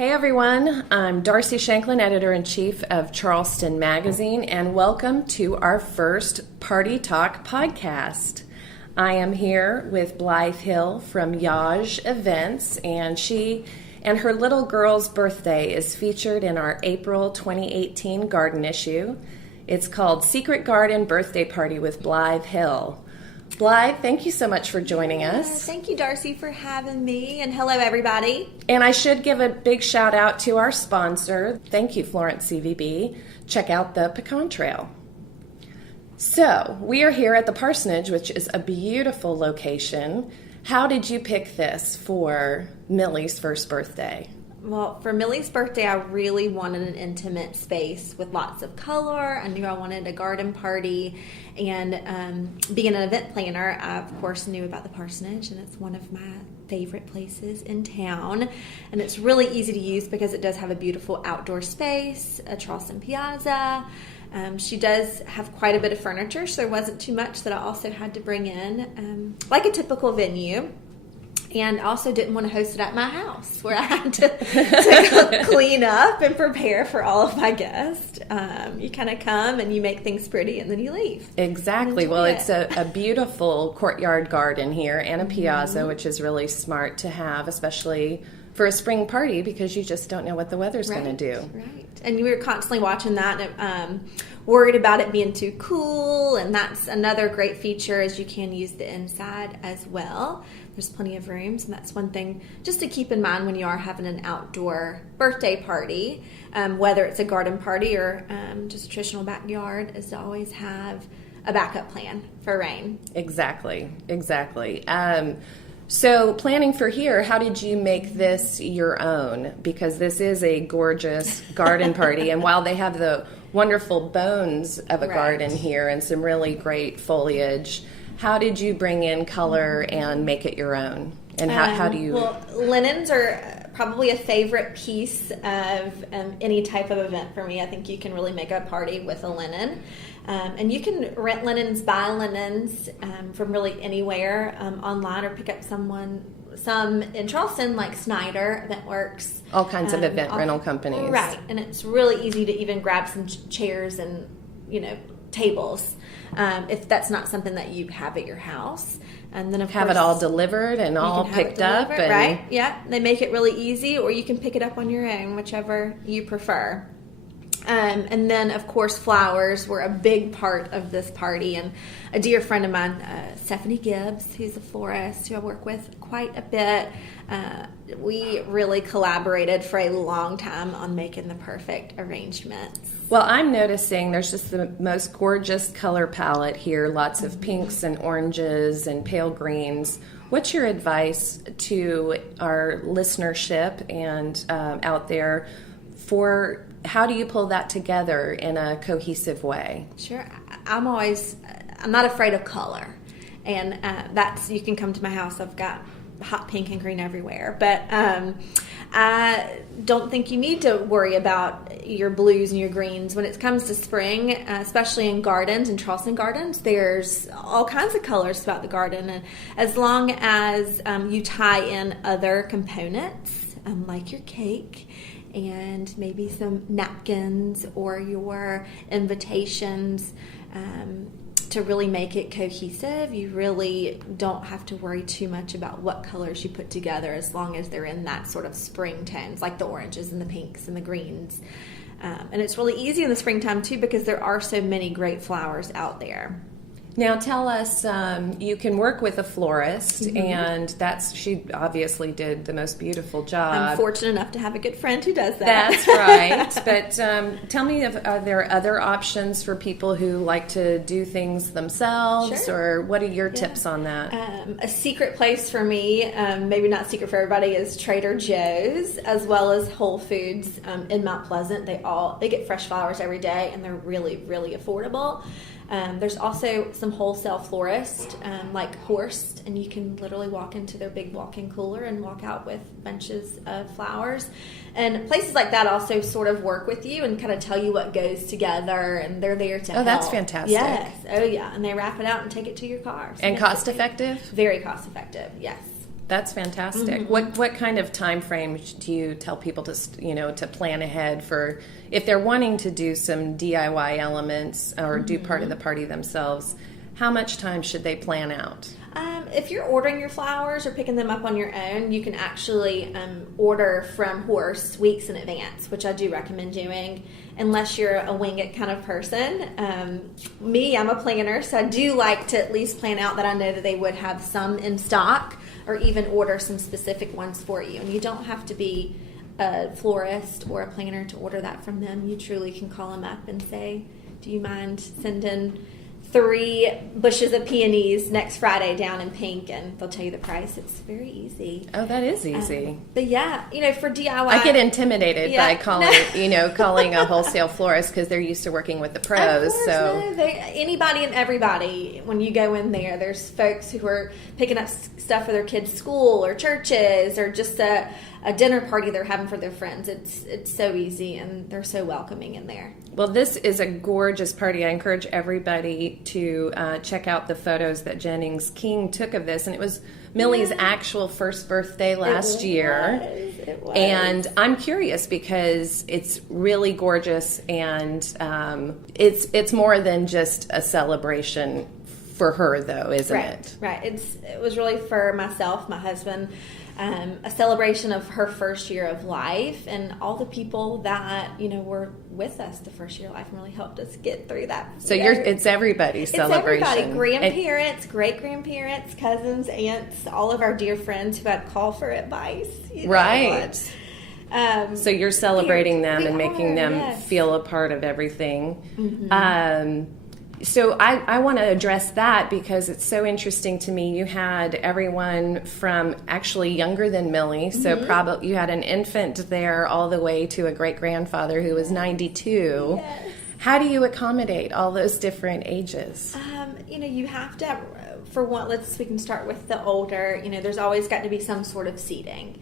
Hey everyone, I'm Darcy Shanklin, Editor-in-Chief of Charleston Magazine, and welcome to our first Party Talk podcast. I am here with Blythe Hill from Yaj Events, and she and her little girl's birthday is featured in our April 2018 garden issue. It's called Secret Garden Birthday Party with Blythe Hill. Blythe, thank you so much for joining us. Thank you, Darcy, for having me, and hello, everybody. And I should give a big shout out to our sponsor. Thank you, Florence CVB. Check out the Pecan Trail. So, we are here at the Parsonage, which is a beautiful location. How did you pick this for Millie's first birthday? Well, for Millie's birthday, I really wanted an intimate space with lots of color. I knew I wanted a garden party. And being an event planner, I, of course, knew about the Parsonage, and it's one of my favorite places in town. And it's really easy to use because it does have a beautiful outdoor space, a Charleston piazza. She does have quite a bit of furniture, so there wasn't too much that I also had to bring in, like a typical venue. And also didn't want to host it at my house where I had to clean up and prepare for all of my guests. You kind of come and you make things pretty and then you leave. Exactly. Well, it's a beautiful courtyard garden here and a piazza, which is really smart to have, especially for a spring party because you just don't know what the weather's going to do. Right. And we were constantly watching that and worried about it being too cool. And that's another great feature is you can use the inside as well. There's plenty of rooms, and that's one thing just to keep in mind when you are having an outdoor birthday party, whether it's a garden party or just a traditional backyard, is to always have a backup plan for rain. Exactly. So planning for here, how did you make this your own? Because this is a gorgeous garden party, and while they have the wonderful bones of a garden here and some really great foliage, how did you bring in color and make it your own? And how do you... Well, linens are probably a favorite piece of any type of event for me. I think you can really make a party with a linen. And you can rent linens, buy linens from really anywhere online, or pick up some in Charleston like Snyder that works. All kinds of event rental companies. Right. And it's really easy to even grab some chairs and, tables if that's not something that you have at your house. And then, of have course, it all delivered and all picked up. Right. Yeah. They make it really easy, or you can pick it up on your own, whichever you prefer. And then, of course, flowers were a big part of this party. And a dear friend of mine, Stephanie Gibbs, who's a florist who I work with quite a bit, we really collaborated for a long time on making the perfect arrangements. Well, I'm noticing there's just the most gorgeous color palette here, lots of pinks and oranges and pale greens. What's your advice to our listenership and out there for how do you pull that together in a cohesive way? Sure. I'm not afraid of color. And you can come to my house. I've got hot pink and green everywhere. But I don't think you need to worry about your blues and your greens. When it comes to spring, especially in gardens, in Charleston gardens, there's all kinds of colors throughout the garden. And as long as you tie in other components, like your cake, and maybe some napkins or your invitations to really make it cohesive, you really don't have to worry too much about what colors you put together as long as they're in that sort of spring tones, like the oranges and the pinks and the greens. And it's really easy in the springtime too because there are so many great flowers out there. Now tell us, you can work with a florist, and she obviously did the most beautiful job. I'm fortunate enough to have a good friend who does that. That's right. But tell me, are there other options for people who like to do things themselves, or what are your tips on that? A secret place for me, maybe not secret for everybody, is Trader Joe's as well as Whole Foods in Mount Pleasant. They get fresh flowers every day, and they're really, really affordable. There's also some wholesale florists like Horst, and you can literally walk into their big walk-in cooler and walk out with bunches of flowers. And places like that also sort of work with you and kind of tell you what goes together, and they're there to help. Oh, that's fantastic. Yes. Oh, yeah. And they wrap it out and take it to your car. So and cost effective? Very cost effective, yes. That's fantastic. What kind of time frame do you tell people to plan ahead for if they're wanting to do some DIY elements or do part of the party themselves? How much time should they plan out? If you're ordering your flowers or picking them up on your own, you can actually order from Horse weeks in advance, which I do recommend doing, unless you're a wing it kind of person. I'm a planner, so I do like to at least plan out that I know that they would have some in stock, or even order some specific ones for you. And you don't have to be a florist or a planner to order that from them. You truly can call them up and say, do you mind sending 3 bushes of peonies next Friday down in pink, and they'll tell you the price. It's very easy. Oh, that is easy. But yeah, for DIY, I get intimidated by calling a wholesale florist because they're used to working with the pros. Anybody and everybody. When you go in there, there's folks who are picking up stuff for their kids' school or churches or just a dinner party they're having for their friends. It's so easy, and they're so welcoming in there. Well, this is a gorgeous party. I encourage everybody to check out the photos that Jennings King took of this. And it was Millie's actual first birthday last year. It was. And I'm curious because it's really gorgeous, and it's more than just a celebration for her, though, isn't it? Right. It was really for myself, my husband, a celebration of her first year of life, and all the people that were with us the first year of life and really helped us get through that. So it's everybody's celebration. It's everybody, grandparents, great-grandparents, cousins, aunts, all of our dear friends who had call for advice. Right. So you're celebrating them and making them feel a part of everything. Mm-hmm. So I want to address that because it's so interesting to me. You had everyone from actually younger than Millie, so probably you had an infant there all the way to a great-grandfather who was 92. Yes. How do you accommodate all those different ages? You have to have, for one, we can start with the older. There's always got to be some sort of seating.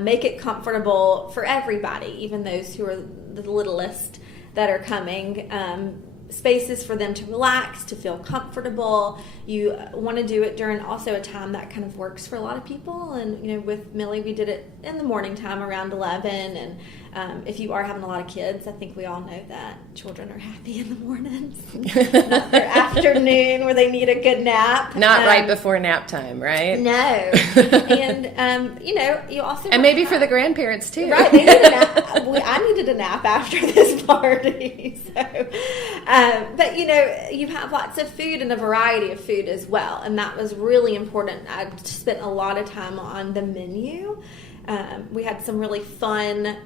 Make it comfortable for everybody, even those who are the littlest that are coming. Spaces for them to relax, to feel comfortable. You want to do it during also a time that kind of works for a lot of people. And, with Millie, we did it in the morning time around 11. And if you are having a lot of kids, I think we all know that children are happy in the mornings. Not their afternoon where they need a good nap. Not right before nap time, right? No. And, you also... And maybe for the grandparents, too. Right, they need a nap. I needed a nap after this party. So, but, you have lots of food and a variety of food as well. And that was really important. I spent a lot of time on the menu. We had some really fun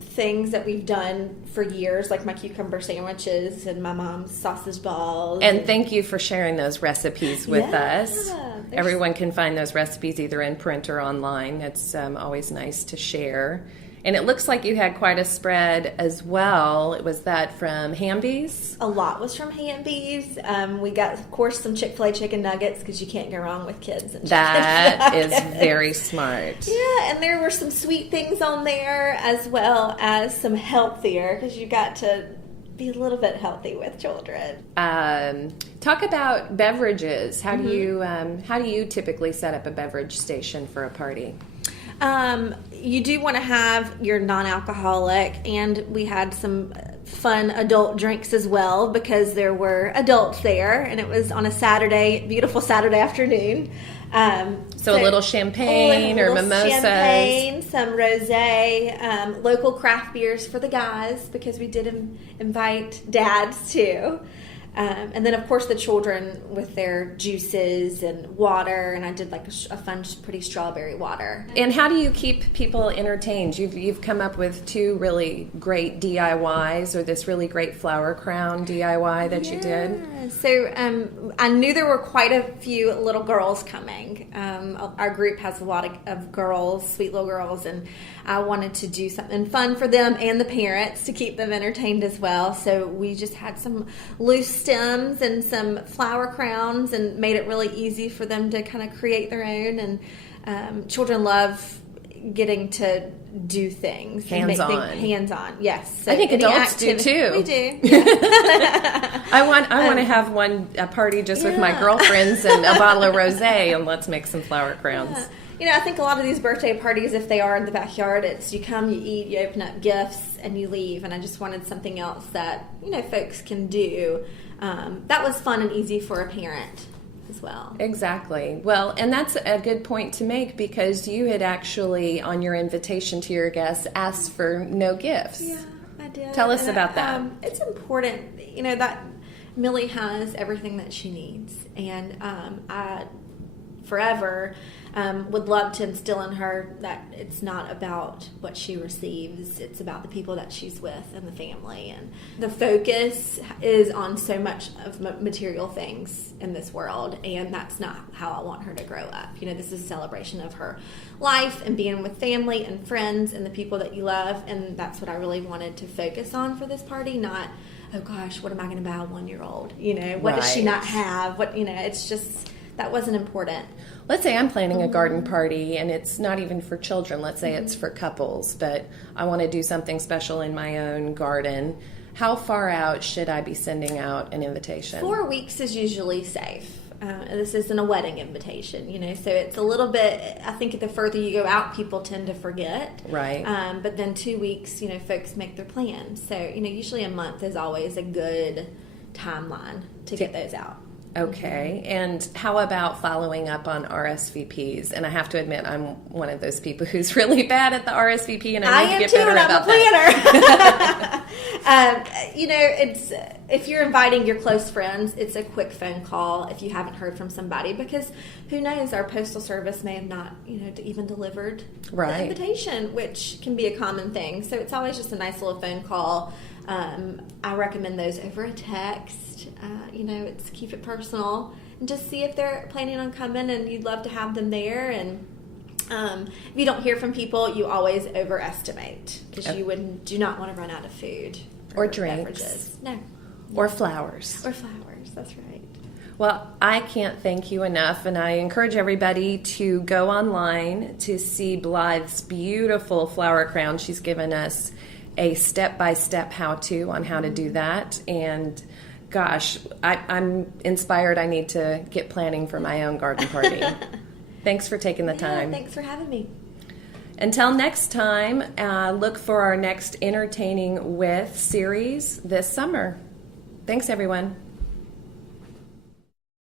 things that we've done for years, like my cucumber sandwiches and my mom's sausage balls. And thank you for sharing those recipes with us. Everyone can find those recipes either in print or online. It's always nice to share. And it looks like you had quite a spread as well. Was that from Hamby's? A lot was from Hamby's. We got, of course, some Chick-fil-A chicken nuggets because you can't go wrong with kids. And that is very smart. Yeah, and there were some sweet things on there as well as some healthier because you got to be a little bit healthy with children. Talk about beverages. How do you typically set up a beverage station for a party? You do want to have your non-alcoholic, and we had some fun adult drinks as well because there were adults there, and it was on a Saturday, beautiful Saturday afternoon. So a little champagne or mimosas. Champagne, some rosé, local craft beers for the guys because we did invite dads too. And then, of course, the children with their juices and water, and I did like a fun, pretty strawberry water. And how do you keep people entertained? You've come up with 2 really great DIYs, or this really great flower crown DIY that you did. So I knew there were quite a few little girls coming. Our group has a lot of girls, sweet little girls, and I wanted to do something fun for them and the parents to keep them entertained as well. So we just had some loose stems and some flower crowns and made it really easy for them to kind of create their own. And children love getting to do things. Hands-on. Hands-on, yes. So I think adults do too. We do. Yeah. I want to have a party just with my girlfriends and a bottle of rosé, and let's make some flower crowns. I think a lot of these birthday parties, if they are in the backyard, it's you come, you eat, you open up gifts, and you leave. And I just wanted something else that, folks can do. That was fun and easy for a parent as well. Exactly. Well, and that's a good point to make, because you had actually, on your invitation to your guests, asked for no gifts. Yeah, I did. Tell us about that. It's important, that Millie has everything that she needs. And I forever would love to instill in her that it's not about what she receives, it's about the people that she's with and the family. And the focus is on so much of material things in this world, and that's not how I want her to grow up. This is a celebration of her life and being with family and friends and the people that you love, and that's what I really wanted to focus on for this party, not, oh gosh, what am I going to buy a 1-year-old? What does she not have? It's just, that wasn't important. Let's say I'm planning a garden party, and it's not even for children. Let's say it's for couples, but I want to do something special in my own garden. How far out should I be sending out an invitation? 4 weeks is usually safe. This isn't a wedding invitation, so it's a little bit, I think the further you go out, people tend to forget. Right. But then 2 weeks, folks make their plans. So, usually a month is always a good timeline to get those out. Okay, and how about following up on RSVPs? And I have to admit, I'm one of those people who's really bad at the RSVP, and I need to get better about that. It's if you're inviting your close friends, it's a quick phone call if you haven't heard from somebody, because who knows, our postal service may have not, even delivered the invitation, which can be a common thing. So it's always just a nice little phone call. I recommend those over a text. It's keep it personal and just see if they're planning on coming and you'd love to have them there. And if you don't hear from people, you always overestimate, because you do not want to run out of food or drinks. Beverages. No. Or flowers. That's right. Well, I can't thank you enough, and I encourage everybody to go online to see Blythe's beautiful flower crown. She's given us a step-by-step how-to on how to do that, and gosh, I'm inspired. I need to get planning for my own garden party. Thanks for taking the time. Thanks for having me. Until next time, look for our next Entertaining With series this summer. Thanks, everyone.